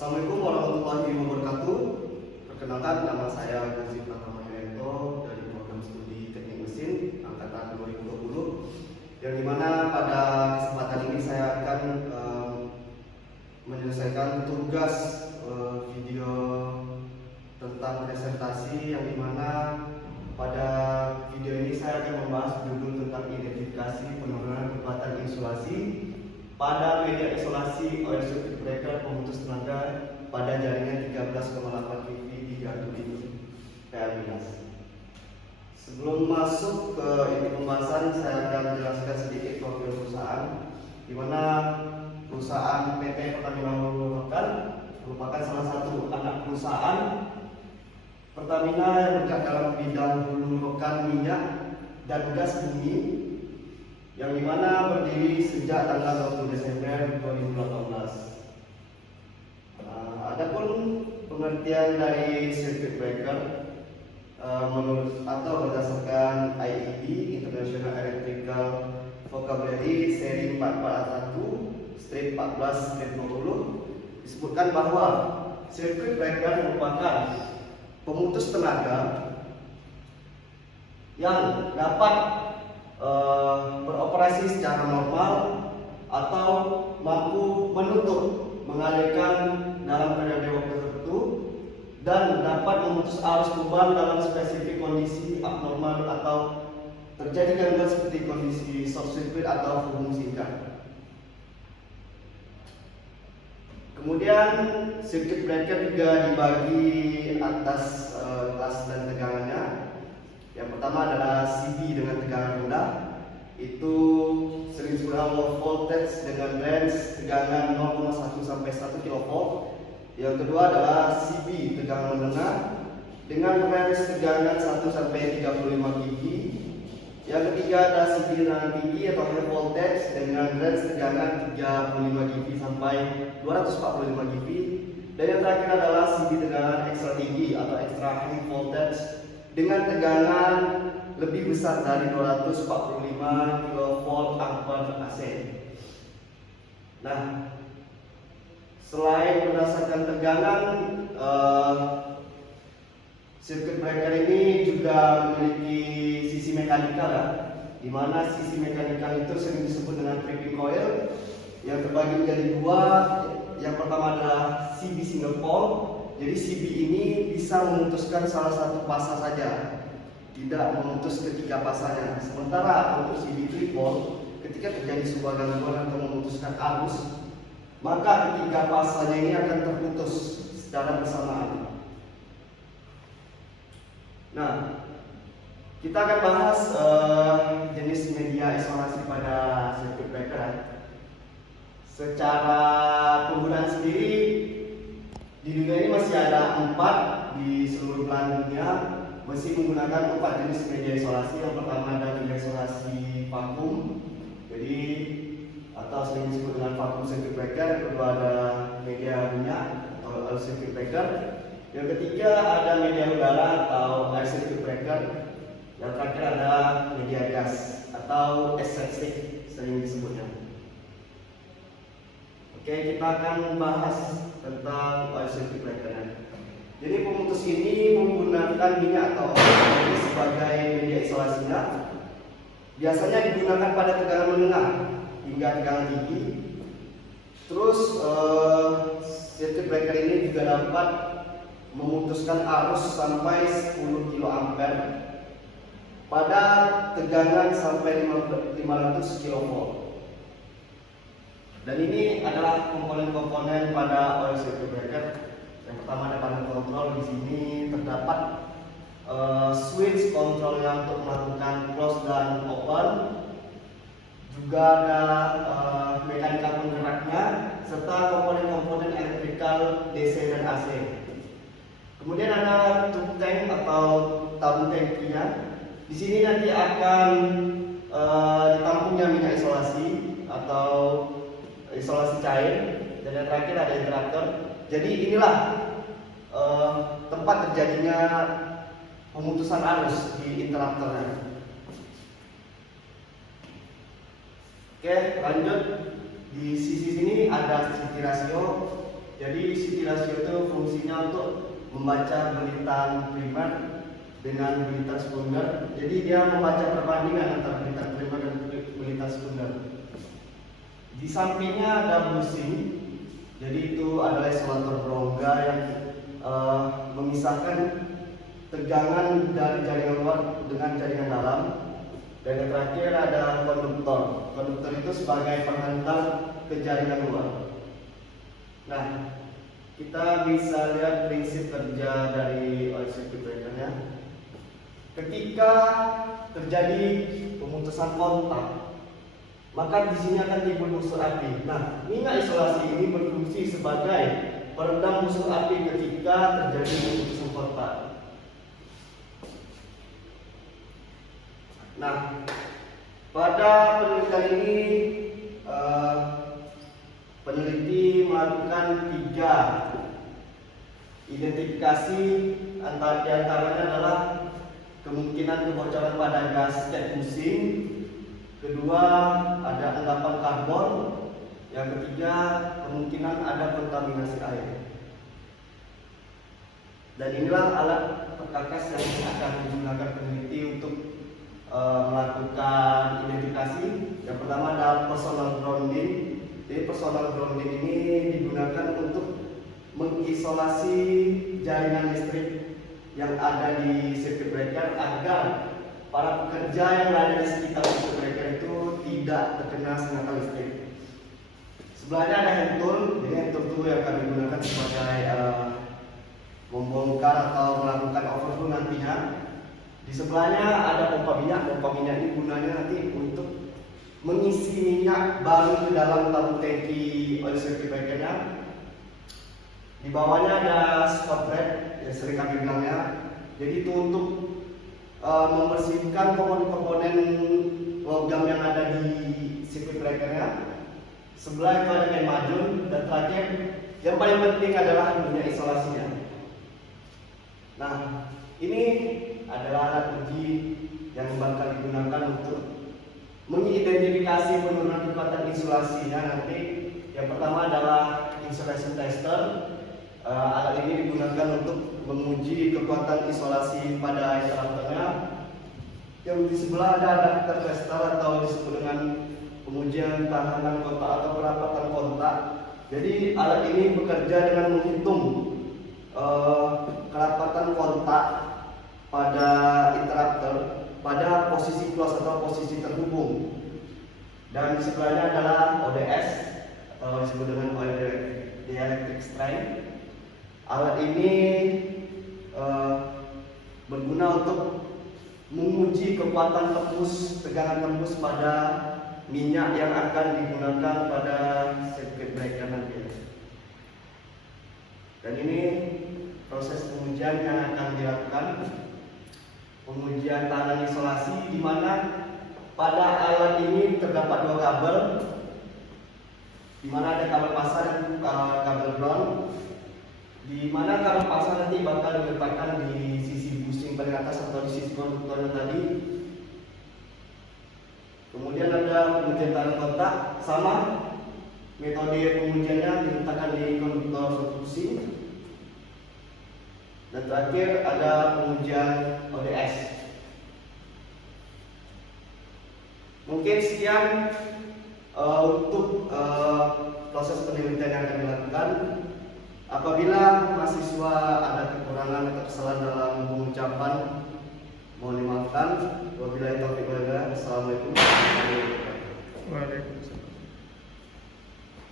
Assalamualaikum warahmatullahi wabarakatuh. Perkenalkan, nama saya Guzzi Pratama Yulianto dari program studi Teknik Mesin angkatan 2020, yang dimana pada kesempatan ini saya akan menyelesaikan tugas video tentang presentasi, yang dimana pada video ini saya akan membahas judul tentang identifikasi penurunan kekuatan insulasi pada media isolasi oil circuit breaker pemutus tenaga pada jaringan 13,8 kV di gardu ini PLBINAS. Sebelum masuk ke inti pembahasan, saya akan menjelaskan sedikit profil perusahaan, di mana perusahaan PT Pertamina Hulu Rokan merupakan salah satu anak perusahaan Pertamina yang bergerak dalam bidang hulu rokan minyak dan gas bumi, yang dimana berdiri sejak tanggal 20 Desember 2018. Adapun pengertian dari circuit breaker menurut atau berdasarkan IEV International Electrical Vocabulary seri 441/14/20 disebutkan bahwa circuit breaker merupakan pemutus tenaga yang dapat beroperasi secara normal atau mampu menutup, mengalirkan dalam periode waktu tertentu, dan dapat memutus arus beban dalam spesifik kondisi abnormal atau terjadi gangguan seperti kondisi short circuit atau hubung singkat. Kemudian circuit breaker juga dibagi atas kelas dan tegangannya. Yang pertama adalah CB dengan tegangan rendah, itu sering disebut low voltage dengan range tegangan 0,1 sampai 1 kV. Yang kedua adalah CB tegangan menengah dengan range tegangan 1 sampai 35 kV. Yang ketiga adalah CB tegangan tinggi atau high voltage dengan range tegangan 35 kV sampai 245 kV. Dan yang terakhir adalah CB tegangan ekstra tinggi atau extra high voltage dengan tegangan lebih besar dari 245 kV ampere AC. Nah, selain berdasarkan tegangan, circuit breaker ini juga memiliki sisi mekanikal, di mana sisi mekanikal itu sering disebut dengan tripping coil yang terbagi menjadi dua. Yang pertama adalah CB single pole. Jadi CB ini bisa memutuskan salah satu pasar saja, tidak memutus ketiga pasarnya. Sementara untuk CB triple, ketika terjadi sebuah gangguan atau memutuskan arus, maka ketiga pasarnya ini akan terputus secara bersamaan. Nah, kita akan bahas jenis media isolasi pada circuit breaker. Secara penggunaan sendiri, di dunia ini masih ada 4 di seluruh belahan dunia masih menggunakan 4 jenis media isolasi. Yang pertama adalah media isolasi vakum, jadi atau sering disebut dengan vakum circuit breaker. Yang kedua ada media minyak atau oil circuit breaker. Yang ketiga ada media udara atau air circuit breaker. Yang terakhir ada media gas atau SCC sering disebutnya. Oke, kita akan bahas tentang oil circuit breaker. Jadi pemutus ini menggunakan minyak atau oil sebagai media isolasinya. Biasanya digunakan pada tegangan menengah hingga tegangan tinggi. Terus circuit breaker ini juga dapat memutuskan arus sampai 10 kA pada tegangan sampai 500 kV. Dan ini adalah komponen-komponen pada oil circuit breaker. Yang pertama ada panel kontrol. Di sini terdapat switch kontrolnya untuk melakukan close dan open. Juga ada mekanikal penggeraknya serta komponen-komponen elektrikal DC dan AC. Kemudian ada tube tank atau tabung tangkinya. Di sini nanti akan ditampungnya minyak isolasi atau isolasi cair. Dan yang terakhir ada interaktor. Jadi inilah tempat terjadinya pemutusan arus di interaktornya. Oke, lanjut. Di sisi sini ada CVT rasio. Jadi CT rasio itu fungsinya untuk membaca belitan primer dengan belitan sekunder. Jadi dia membaca perbandingan antara belitan primer dan belitan sekunder. Di sampingnya ada bushing. Jadi itu adalah isolator berongga yang memisahkan tegangan dari jaringan luar dengan jaringan dalam. Dan yang terakhir ada konduktor. Konduktor itu sebagai penghantar ke jaringan luar. Nah, kita bisa lihat prinsip kerja dari oil circuit breaker-nya. Ketika terjadi pemutusan kontak, maka di sini akan timbul busur api. Nah, minyak isolasi ini berfungsi sebagai peredam busur api ketika terjadi pemutusan kontak. Nah, pada penelitian ini peneliti melakukan 3 identifikasi, antaranya adalah kemungkinan kebocoran pada gas jet bushing, kedua ada endapan karbon, yang ketiga kemungkinan ada kontaminasi air. Dan inilah alat perkakas yang akan digunakan peneliti untuk melakukan identifikasi. Yang pertama adalah personal grounding. Jadi personal grounding ini digunakan untuk mengisolasi jaringan listrik yang ada di circuit breaker agar para pekerja yang berada di sekitar circuit breaker itu tidak terkena sengatan listrik. Sebelahnya ada hand tool. Jadi hand tool itu yang kami gunakan sebagai membongkar atau melakukan overflow nantinya. Di sebelahnya ada pompa minyak. Pompa minyak ini gunanya nanti untuk mengisi minyak baru ke dalam tabung tangki oil circuit breaker-nya. Di bawahnya ada spot thread yang sering kami bilangnya. Jadi itu untuk membersihkan komponen logam yang ada di circuit breaker-nya. Sebelah itu ada kain majun, dan terakhir yang paling penting adalah minyak isolasinya. Nah, ini adalah alat uji yang bakal digunakan untuk mengidentifikasi penurunan kekuatan isolasinya nanti. Yang pertama adalah insulation tester. Alat ini digunakan untuk menguji kekuatan isolasi pada insulatornya. Yang di sebelah ada adapter tester atau disebut dengan pengujian tahanan kontak atau kerapatan kontak. Jadi alat ini bekerja dengan menghitung kerapatan kontak pada interrupter pada posisi close atau posisi terhubung. Dan di sebelahnya adalah ODS atau disebut dengan oil dielectric strain. Alat ini berguna untuk menguji kekuatan tembus, tegangan tembus pada minyak yang akan digunakan pada circuit breaker nanti. Dan ini proses pengujian yang akan dilakukan. Pengujian tahanan isolasi, di mana pada alat ini terdapat 2 kabel, di mana ada kabel pasar dan kabel ground. Di mana kabel pasar nanti bakal diletakkan di sisi bushing paling atas atau di sisi konduktornya tadi. Kemudian ada pengujian tahanan kontak, sama metode pengujiannya diletakkan di konduktor bushing. Dan terakhir ada pengujian ODS. Mungkin sekian untuk proses penelitian yang akan dilakukan. Apabila mahasiswa ada kekurangan atau kesalahan dalam pengucapan, mohon dimaafkan. Wabillahi taufiq wal hidayah. Wassalamualaikum warahmatullahi wabarakatuh.